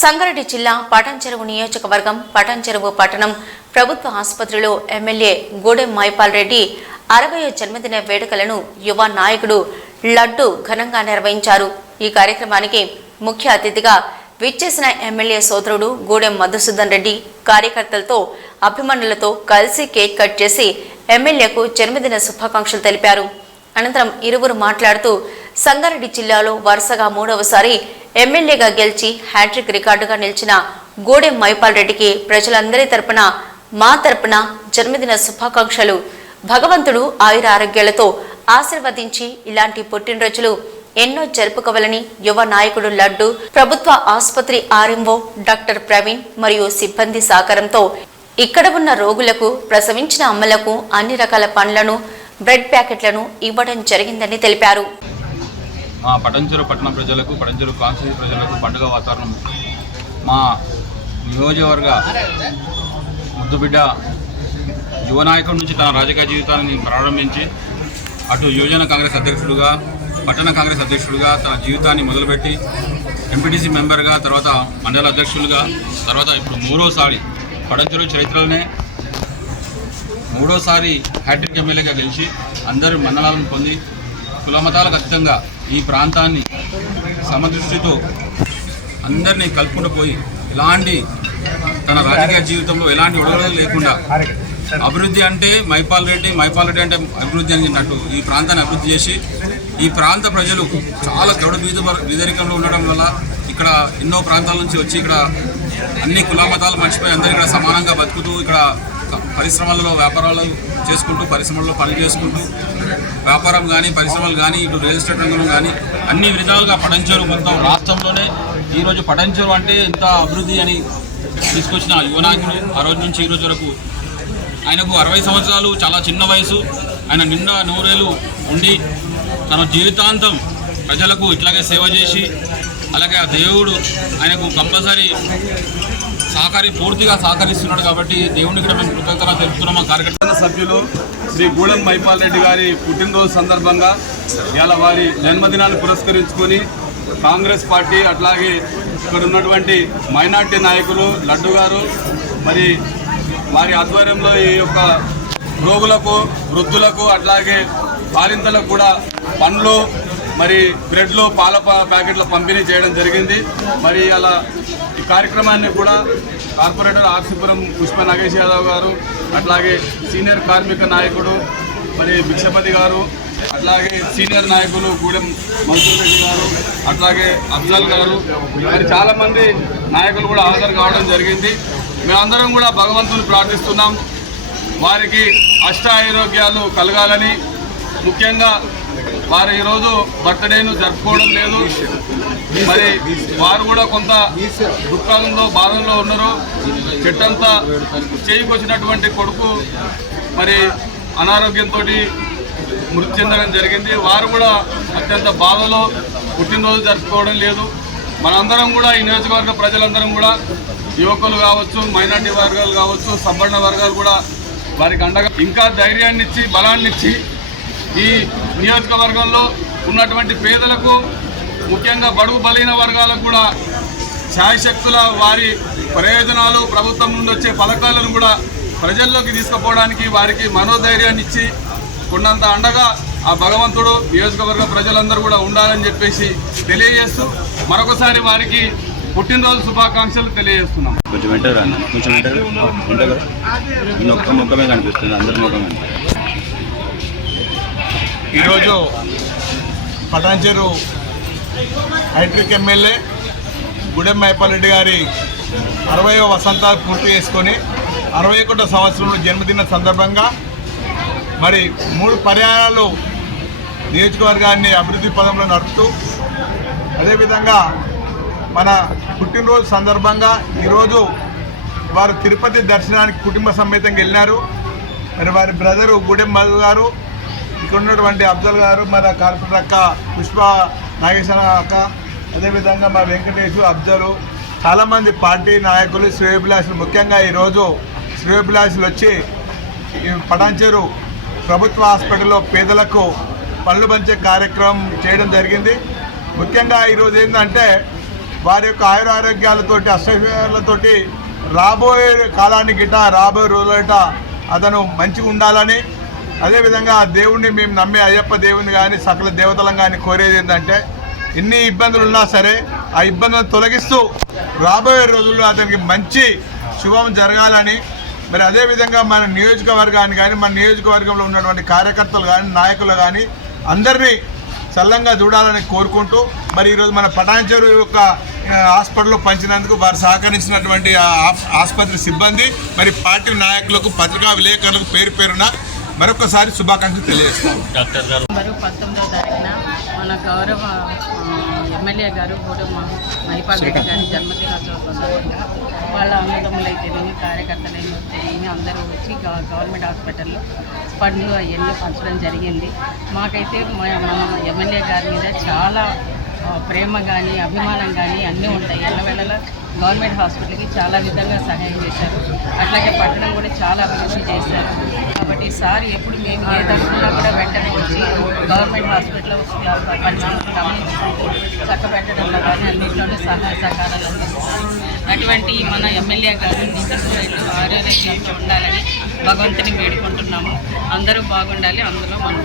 సంగారెడ్డి జిల్లా పటాన్చెరువు నియోజకవర్గం పటాన్చెరువు పట్టణం ప్రభుత్వ ఆసుపత్రిలో ఎమ్మెల్యే గూడెం మైపాల్ రెడ్డి 60వ జన్మదిన వేడుకలను యువ నాయకుడు లడ్డు ఘనంగా నిర్వహించారు. ఈ కార్యక్రమానికి ముఖ్య అతిథిగా విచ్చేసిన ఎమ్మెల్యే సోదరుడు గూడెం మధుసూదన్ రెడ్డి కార్యకర్తలతో అభిమానులతో కలిసి కేక్ కట్ చేసి ఎమ్మెల్యేకు జన్మదిన శుభాకాంక్షలు తెలిపారు. అనంతరం ఇరువురు మాట్లాడుతూ సంగారెడ్డి జిల్లాలో వరుసగా 3వసారి ఎమ్మెల్యేగా గెలిచి హ్యాట్రిక్ రికార్డుగా నిలిచిన గూడెం మైపాల్ రెడ్డికి ప్రజలందరి తరపున మా తరపున జన్మదిన శుభాకాంక్షలు. భగవంతుడు ఆయుర ఆరోగ్యాలతో ఆశీర్వదించి ఇలాంటి పుట్టినరోజులు ఎన్నో జరుపుకోవాలని యువ నాయకుడు లడ్డు ప్రభుత్వ ఆసుపత్రి ఆర్ఎంఓ డాక్టర్ ప్రవీణ్ మరియు సిబ్బంది సహకారంతో ఇక్కడ ఉన్న రోగులకు ప్రసవించిన అమ్మలకు అన్ని రకాల పండ్లను బ్రెడ్ ప్యాకెట్లను ఇవ్వడం జరిగిందని తెలిపారు. పటాన్చెరువు పట్టణ ప్రజలకు పటాన్చెరువు కాన్స్టిట్యూన్సీ ప్రజలకు పండుగ వాతావరణం. మా నియోజకవర్గ ముద్దుబిడ్డ యువ నాయకుడి నుంచి తన రాజకీయ జీవితాన్ని ప్రారంభించి అటు యువజన కాంగ్రెస్ అధ్యక్షుడుగా పట్టణ కాంగ్రెస్ అధ్యక్షుడిగా తన జీవితాన్ని మొదలుపెట్టి ఎంపీటీసీ మెంబర్గా తర్వాత మండల అధ్యక్షులుగా తర్వాత ఇప్పుడు 3వసారి పటాన్చెరువు చరిత్రలోనే 3వసారి హ్యాట్రిక్ ఎమ్మెల్యేగా గెలిచి అందరూ మన్ననలను పొంది కులమతాలకు అతీతంగా ఈ ప్రాంతాన్ని సమదృష్టితో అందరినీ కలుపుకుంటూ పోయి ఎలాంటి తన రాజకీయ జీవితంలో ఎలాంటి ఒడగడలు లేకుండా అభివృద్ధి అంటే మైపాల్ రెడ్డి అంటే అభివృద్ధి అన్నట్టు ఈ ప్రాంతాన్ని అభివృద్ధి చేసి ఈ ప్రాంత ప్రజలు చాలా గౌడ బీదరికంలో ఉండడం వల్ల ఇక్కడ ఎన్నో ప్రాంతాల నుంచి వచ్చి ఇక్కడ అన్ని కులమతాలు మర్చిపోయి అందరూ ఇక్కడ సమానంగా బతుకుతూ ఇక్కడ పరిశ్రమల్లో వ్యాపారాలు చేసుకుంటూ పరిశ్రమల్లో పనులు చేసుకుంటూ వ్యాపారం కానీ పరిశ్రమలు కానీ ఇటు రియల్ ఎస్టేట్ రంగంలో కానీ అన్ని విధాలుగా పటాన్చెరువు మొత్తం రాష్ట్రంలోనే ఈరోజు పటాన్చెరువు అంటే ఇంత అభివృద్ధి అని తీసుకొచ్చిన యువ నాయకుడు ఆ రోజు నుంచి ఈ రోజు వరకు ఆయనకు 60 సంవత్సరాలు చాలా చిన్న వయసు. ఆయన నిండా 100 ఏళ్ళు ఉండి తన జీవితాంతం ప్రజలకు ఇట్లాగే సేవ చేసి అలాగే ఆ దేవుడు ఆయనకు కంపల్సరీ పూర్తిగా సహకరిస్తున్నాడు కాబట్టి దేవుడికి కూడా మేము కృతజ్ఞత తెలుపుతున్నాం. మా కార్యకర్తల సభ్యులు శ్రీ గూడెం మైపాల్ రెడ్డి గారి పుట్టినరోజు సందర్భంగా ఇలా వారి జన్మదినాన్ని పురస్కరించుకొని కాంగ్రెస్ పార్టీ అట్లాగే ఇక్కడ ఉన్నటువంటి మైనార్టీ నాయకులు లడ్డు గారు మరి వారి ఆధ్వర్యంలో ఈ యొక్క రోగులకు వృద్ధులకు అట్లాగే బాలింతలకు కూడా పండ్లు మరి బ్రెడ్లు పాల ప్యాకెట్ల పంపిణీ చేయడం జరిగింది. మరి అలా ఈ కార్యక్రమాన్ని కూడా కార్పొరేటర్ ఆర్సీపురం పుష్ప నాగేష్ యాదవ్ గారు అట్లాగే సీనియర్ కార్మిక నాయకుడు మరి భిక్షపతి గారు అట్లాగే సీనియర్ నాయకులు గూడెం మధుసూదన్ రెడ్డి గారు అట్లాగే అఫ్జల్ గారు మరి చాలామంది నాయకులు కూడా హాజరు కావడం జరిగింది. మేమందరం కూడా భగవంతుని ప్రార్థిస్తున్నాం వారికి అష్టారోగ్యాలు కలగాలని. ముఖ్యంగా వారు ఈరోజు బర్త్డేను జరుపుకోవడం లేదు. మరి వారు కూడా కొంత దుఃఖంలో బాధల్లో ఉన్నారు. చెట్టంతా చేయికొచ్చినటువంటి కొడుకు మరి అనారోగ్యంతో మృతి చెందడం జరిగింది. వారు కూడా అత్యంత బాధలో పుట్టినరోజు జరుపుకోవడం లేదు. మనందరం కూడా ఈ నియోజకవర్గ ప్రజలందరం కూడా యువకులు కావచ్చు, మైనార్టీ వర్గాలు కావచ్చు, సబ్బండ వర్గాలు కూడా వారికి అండగా ఇంకా ధైర్యాన్ని ఇచ్చి బలాన్ని ఇచ్చి ఈ నియోజకవర్గంలో ఉన్నటువంటి పేదలకు ముఖ్యంగా బడుగు బలహీన వర్గాలకు కూడా ఛాయశక్తుల వారి ప్రయోజనాలు ప్రభుత్వం నుండి వచ్చే పథకాలను కూడా ప్రజల్లోకి తీసుకుపోవడానికి వారికి మనోధైర్యాన్ని ఇచ్చి కొండంత అండగా ఆ భగవంతుడు నియోజకవర్గ ప్రజలందరూ కూడా ఉండాలని చెప్పేసి తెలియజేస్తూ మరొకసారి వారికి పుట్టినరోజు శుభాకాంక్షలు తెలియజేస్తున్నాం. ఈరోజు పటాన్చెరువు హ్యాట్రిక్ ఎమ్మెల్యే గూడెం మైపాల్ రెడ్డి గారి 60వ వసంతాలు పూర్తి చేసుకొని 61వ సంవత్సరంలో జన్మదిన సందర్భంగా మరి 3 పర్యాయాలు నియోజకవర్గాన్ని అభివృద్ధి పదంలో నడుపుతూ అదేవిధంగా మన పుట్టినరోజు సందర్భంగా ఈరోజు వారు తిరుపతి దర్శనానికి కుటుంబ సమేతంగా వెళ్ళినారు. మరి వారి బ్రదరు గూడెం మధు గారు, ఇక్కడ ఉన్నటువంటి అఫ్జల్ గారు, మన కార్పొరేటర్ అక్క పుష్ప నాగేశ్వర అక్క, అదేవిధంగా మా వెంకటేష్ అఫ్జలు, చాలామంది పార్టీ నాయకులు శ్రేయోభిలాషులు, ముఖ్యంగా ఈరోజు శ్రేయోభిలాషులు వచ్చి ఈ పటాన్చెరువు ప్రభుత్వ హాస్పిటల్లో పేదలకు పళ్ళు పంచే కార్యక్రమం చేయడం జరిగింది. ముఖ్యంగా ఈరోజు ఏంటంటే వారి యొక్క ఆయురారోగ్యాలతోటి అష్టలతోటి రాబోయే కాలానికి గిట్ట రాబోయే రోజులట అతను మంచిగా ఉండాలని, అదేవిధంగా ఆ దేవుణ్ణి మేము నమ్మే అయ్యప్ప దేవుని కానీ సకల దేవతలను కానీ కోరేది ఏంటంటే ఎన్ని ఇబ్బందులు ఉన్నా సరే ఆ ఇబ్బందులను తొలగిస్తూ రాబోయే రోజుల్లో అతనికి మంచి శుభం జరగాలని, మరి అదేవిధంగా మన నియోజకవర్గాన్ని కానీ మన నియోజకవర్గంలో ఉన్నటువంటి కార్యకర్తలు కానీ నాయకులు కానీ అందరినీ చల్లంగా చూడాలని కోరుకుంటూ, మరి ఈరోజు మన పటాన్చెరు యొక్క హాస్పిటల్లో పంచినందుకు వారు సహకరించినటువంటి ఆసుపత్రి సిబ్బంది, మరి పార్టీ నాయకులకు, పత్రికా విలేకరులకు పేరు పేరున మరొకసారి శుభాకాంక్షలు తెలియజేస్తాం. డాక్టర్ గారు 19వ తారీఖున మన గౌరవ ఎమ్మెల్యే గారు గూడెం మైపాల్ రెడ్డి గారి జన్మదినోత్సవం సందర్భంగా వాళ్ళ అన్నదమ్ములైతేనేమి కార్యకర్తలైతేనేమి అందరూ వచ్చి గవర్నమెంట్ హాస్పిటల్లో పండ్లు అవన్నీ పంచడం జరిగింది. మాకైతే మన ఎమ్మెల్యే గారి మీద చాలా ప్రేమ కానీ అభిమానం కానీ అన్నీ ఉంటాయి. ఎల్లవేళలా గవర్నమెంట్ హాస్పిటల్కి చాలా విధంగా సహాయం చేశారు. అట్లాగే పట్టణం కూడా చాలా అభివృద్ధి చేశారు. కాబట్టి సార్ ఎప్పుడు మేము ఏదనుకున్నా కూడా వెంటనే వచ్చి గవర్నమెంట్ హాస్పిటల్లో పంచుకుంటాము, చక్కబెట్టడంలో కానీ అన్నింటిలోనే సహాయ సహకారాలు అందిస్తారు. అటువంటి మన ఎమ్మెల్యే గారు నిజంగా ఆరోగ్యంగా ఉండాలని భగవంతుని వేడుకుంటున్నాము. అందరూ బాగుండాలి, అందులో మనం